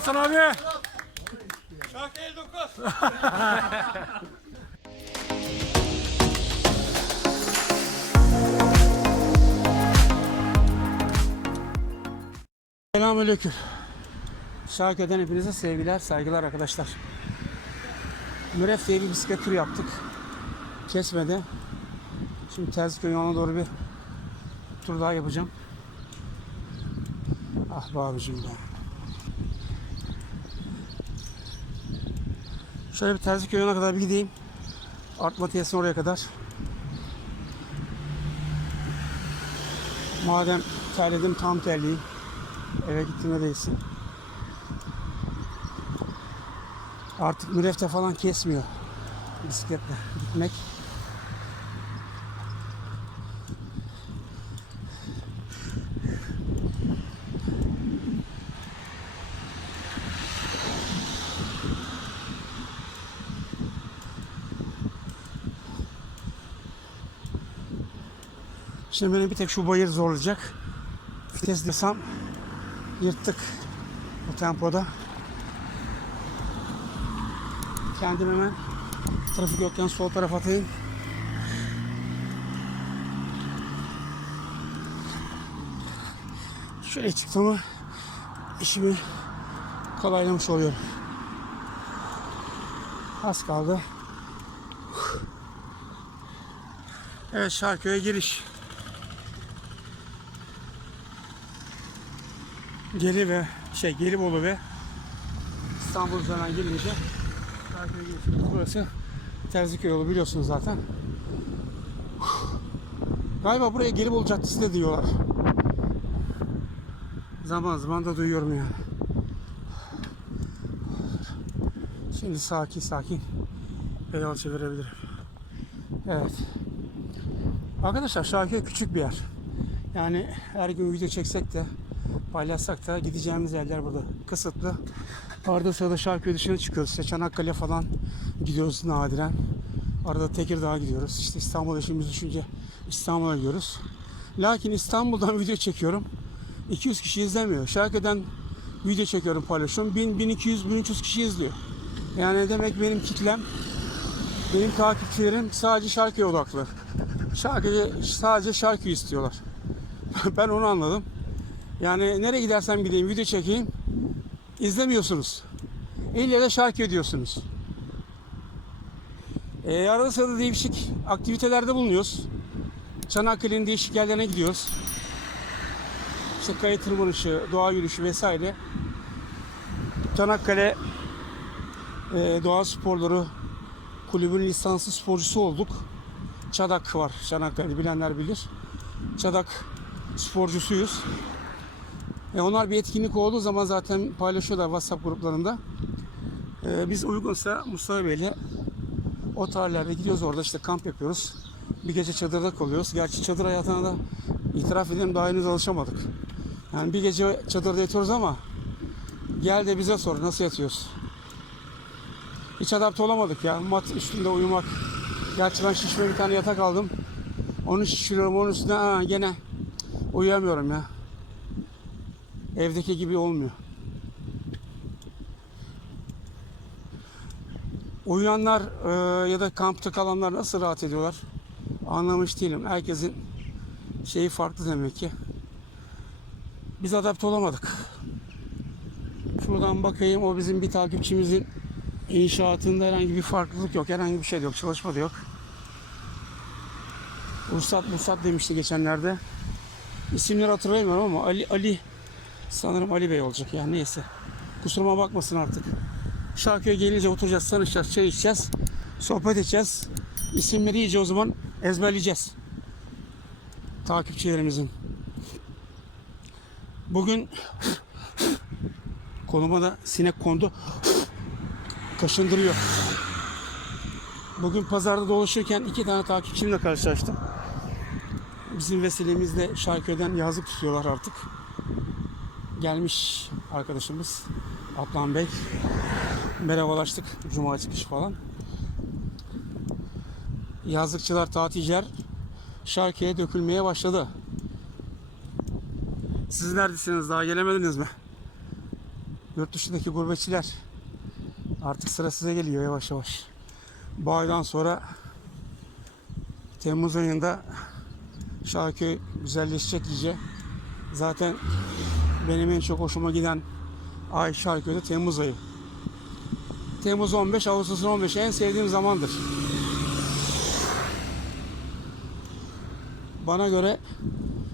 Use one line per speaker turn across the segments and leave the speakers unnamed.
Hasan abi.
Şarkı 59.
Selamünaleyküm. Şarkıdan hepinize sevgiler, saygılar arkadaşlar. Müref bir bisiklet turu yaptık. Kesmedi. Şimdi Terzköy yoluna doğru bir tur daha yapacağım. Ah be abicim. Şöyle bir Terzköy yoluna kadar bir gideyim. Artma tesisine oraya kadar. Madem terledim tam terliyim. Eve gittiğinde değilsin. Artık mürefte falan kesmiyor bisikletle gitmek. Şimdi beni bir tek şu bayır zorlayacak. Vites desem yırttık bu tempoda. Kendim hemen trafik yokken sol tarafa atayım. Şöyle çıktım mı işimi kolaylamış oluyorum. Az kaldı. Evet Şarköy'e giriş. Geri ve şey Gelibolu ve İstanbul üzerinden gelince. Burası Terziköy yolu biliyorsunuz zaten. Galiba buraya Gelibolu Caddesi de diyorlar. Zaman zaman da duyuyorum yani. Şimdi sakin sakin pedal çevirebilirim. Evet. Arkadaşlar Şarköy küçük bir yer. Yani her gün video çeksek de paylaşsak da gideceğimiz yerler burada kısıtlı. Arada sırada Şarköy dışına çıkıyoruz. İşte Çanakkale falan gidiyoruz nadiren. Arada Tekirdağ'a gidiyoruz. İşte İstanbul'a işimiz düşünce İstanbul'a gidiyoruz. Lakin İstanbul'dan video çekiyorum. 200 kişi izlemiyor. Şarkıdan video çekiyorum paylaşıyorum. 1000, 1200, 1300 kişi izliyor. Yani demek benim kitlem, benim takipçilerim sadece şarkıya odaklı. Şarkıyı sadece şarkı istiyorlar. ben onu anladım. Yani nereye gidersem gideyim video çekeyim izlemiyorsunuz. İlle de şarkı ediyorsunuz. E, arada sırada değişik aktivitelerde bulunuyoruz. Çanakkale'nin değişik yerlerine gidiyoruz. İşte kaya tırmanışı, doğa yürüyüşü vesaire. Çanakkale e, Doğa Sporları Kulübü'nün lisanslı sporcusu olduk. Çadak var Çanakkale'de bilenler bilir. Çadak sporcusuyuz. E onlar bir etkinlik olduğu zaman zaten paylaşıyorlar WhatsApp gruplarında. E, biz uygunsa Mustafa Bey'le o tarihlerde gidiyoruz orada işte kamp yapıyoruz. Bir gece çadırda kalıyoruz. Gerçi çadır hayatına da itiraf edelim daha henüz alışamadık. Yani bir gece çadırda yatıyoruz ama gel de bize sor nasıl yatıyoruz. Hiç adapte olamadık ya. Mat üstünde uyumak. Gerçi ben şişme bir tane yatak aldım. Onu şişiriyorum onun üstüne gene uyuyamıyorum ya. Evdeki gibi olmuyor. Uyuyanlar e, ya da kampta kalanlar nasıl rahat ediyorlar? Anlamış değilim. Herkesin şeyi farklı demek ki. Biz adapte olamadık. Şuradan bakayım o bizim bir takipçimizin inşaatında herhangi bir farklılık yok. Herhangi bir şey de yok. Çalışma da yok. Ruhsat ruhsat demişti geçenlerde. İsimleri hatırlamıyorum ama Ali Ali sanırım Ali Bey olacak yani neyse. Kusuruma bakmasın artık. Şarkıya gelince oturacağız, tanışacağız, çay içeceğiz, sohbet edeceğiz. İsimleri iyice o zaman ezberleyeceğiz. Takipçilerimizin. Bugün koluma da sinek kondu. Kaşındırıyor. Bugün pazarda dolaşırken iki tane takipçimle karşılaştım. Bizim vesilemizle Şarköy'den yazlık tutuyorlar artık. Gelmiş arkadaşımız Adnan Bey. Merhabalaştık Cuma çıkışı falan. Yazlıkçılar, tatilciler Şarköy'e dökülmeye başladı. Siz neredesiniz? Daha gelemediniz mi? yurt dışındaki gurbetçiler artık sıra size geliyor yavaş yavaş. Bu aydan sonra Temmuz ayında Şarköy güzelleşecek iyice. Zaten benim en çok hoşuma giden ay Şarköy'de Temmuz ayı. Temmuz 15, Ağustos 15 en sevdiğim zamandır. Bana göre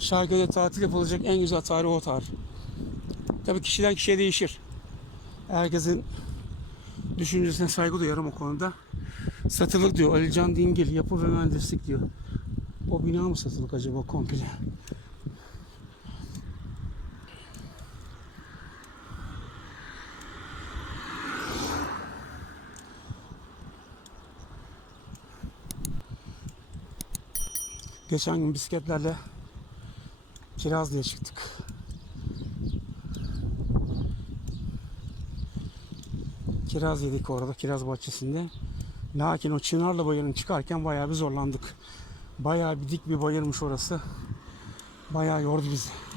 Şarköy'de tatil yapılacak en güzel tarih o tarih. Tabii kişiden kişiye değişir. Herkesin düşüncesine saygı duyarım o konuda. Satılık diyor Ali Can Dingil yapı ve mühendislik diyor. O bina mı satılık acaba komple? Geçen gün bisikletlerle Kiraz diye çıktık. Kiraz yedik orada kiraz bahçesinde. Lakin o Çınarlı bayırın çıkarken bayağı bir zorlandık. Bayağı bir dik bir bayırmış orası. Bayağı yordu bizi.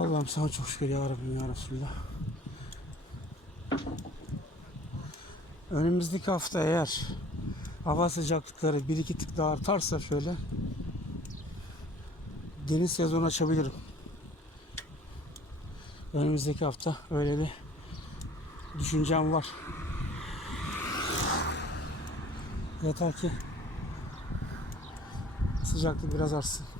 Allah'ım sana çok şükür ya Rabbim ya Resulallah. Önümüzdeki hafta eğer hava sıcaklıkları bir iki tık daha artarsa şöyle deniz sezonu açabilirim. Önümüzdeki hafta öyle bir düşüncem var. Yeter ki sıcaklık biraz artsın.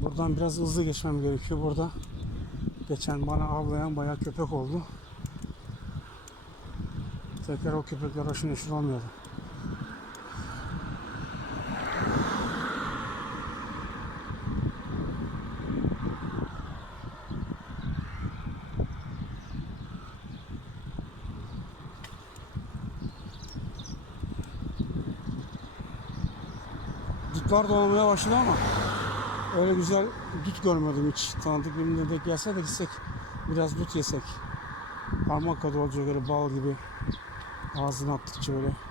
Buradan biraz hızlı geçmem gerekiyor. Burada geçen bana avlayan bayağı köpek oldu. Tekrar o köpekler aşırı neşir olmuyordu. Dutlar da olmaya başladı ama öyle güzel dut görmedim hiç. Tanıdık birine denk gelse de gitsek biraz dut yesek. Parmak kadar olacak öyle bal gibi ağzına attıkça öyle.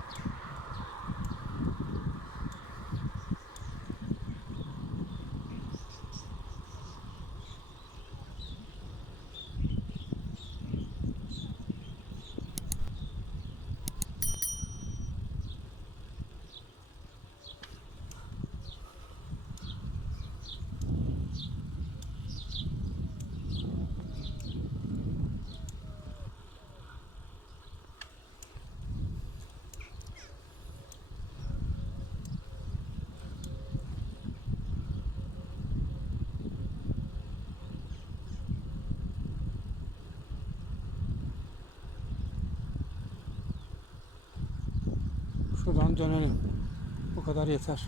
Şuradan dönelim. Bu kadar yeter.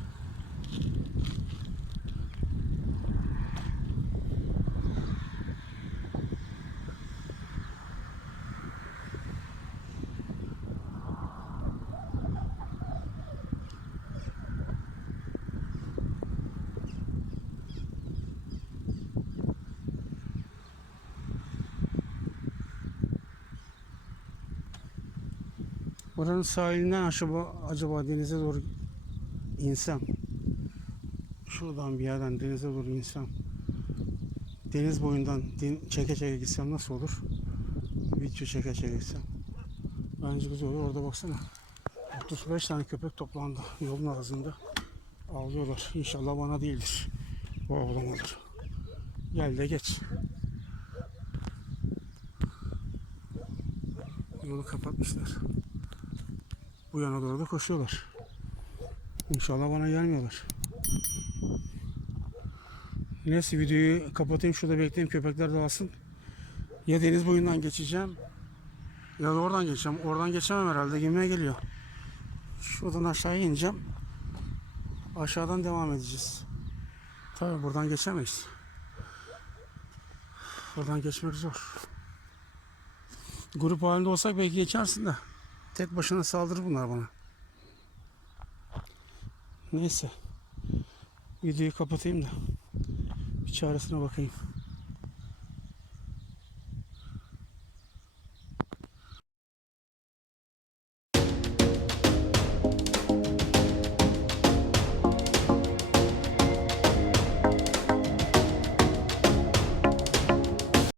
Buranın sahilinden acaba, acaba denize doğru insem. Şuradan bir yerden denize doğru insem. deniz boyundan din, çeke çeke gitsem nasıl olur? Video çeke çeke gitsem. Bence güzel olur. Orada baksana. 35 tane köpek toplandı yolun ağzında. Ağlıyorlar. İnşallah bana değildir. Bu oğlan olur. Gel de geç. Yolu kapatmışlar. Bu yana doğru da koşuyorlar. İnşallah bana gelmiyorlar. Neyse videoyu kapatayım. Şurada bekleyeyim köpekler dağılsın. Ya deniz boyundan geçeceğim ya da oradan geçeceğim. Oradan geçemem herhalde. Gemiye geliyor. Şuradan aşağıya ineceğim. Aşağıdan devam edeceğiz. Tabii buradan geçemeyiz. Buradan geçmek zor. Grup halinde olsak belki geçersin de. Tek başına saldırır bunlar bana. Neyse. Videoyu kapatayım da. Bir çaresine bakayım.